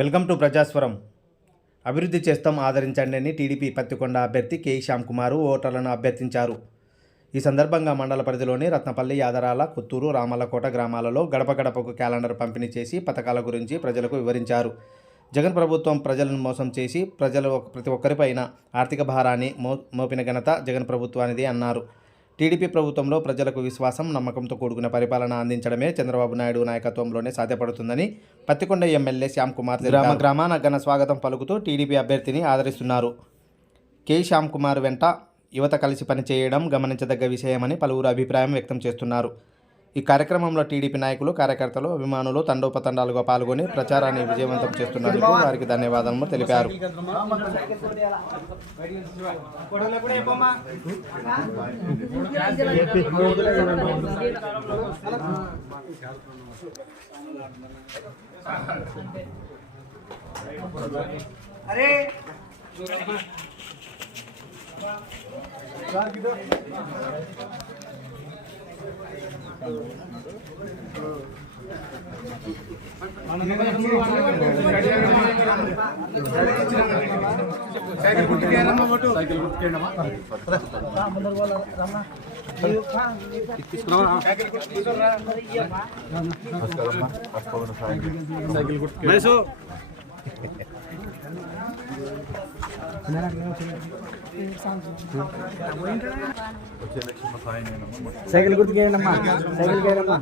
Welcome to ప్రజాస్వరం. అభివృద్ధి చేస్తాం, ఆదరించండి అని టీడీపీ పత్తికొండ అభ్యర్థి కె శ్యామ్ కుమార్ ఓటర్లను అభ్యర్థించారు. ఈ సందర్భంగా మండల పరిధిలోని రత్నపల్లి, యాదరాల, కొత్తూరు, రామల్లకోట గ్రామాలలో గడప గడపకు క్యాలెండర్ పంపిణీ చేసి పథకాల గురించి ప్రజలకు వివరించారు. జగన్ ప్రభుత్వం ప్రజలను మోసం చేసి ప్రతి ఒక్కరిపైన ఆర్థిక భారాన్ని మోపిన ఘనత జగన్ ప్రభుత్వానిదే అన్నారు. టీడీపీ ప్రభుత్వంలో ప్రజలకు విశ్వాసం, నమ్మకంతో కూడుకున్న పరిపాలన అందించడమే చంద్రబాబు నాయుడు నాయకత్వంలోనే సాధ్యపడుతుందని పత్తికొండ ఎమ్మెల్యే శ్యామ్ కుమార్ గ్రామాన ఘన స్వాగతం పలుకుతూ టీడీపీ అభ్యర్థిని ఆదరిస్తున్నారు. కె శ్యామ్ కుమార్ వెంట యువత కలిసి పనిచేయడం గమనించదగ్గ విషయమని పలువురు అభిప్రాయం వ్యక్తం చేస్తున్నారు. ఈ కార్యక్రమంలో టీడీపీ నాయకులు, కార్యకర్తలు, అభిమానులు తండోపతండాలుగా పాల్గొని ప్రచారాన్ని విజయవంతం చేస్తున్నందుకు వారికి ధన్యవాదాలు తెలిపారు. సైకిల్ గుర్తుకేనమ్మా, సైకిల్ కేరమ్మా.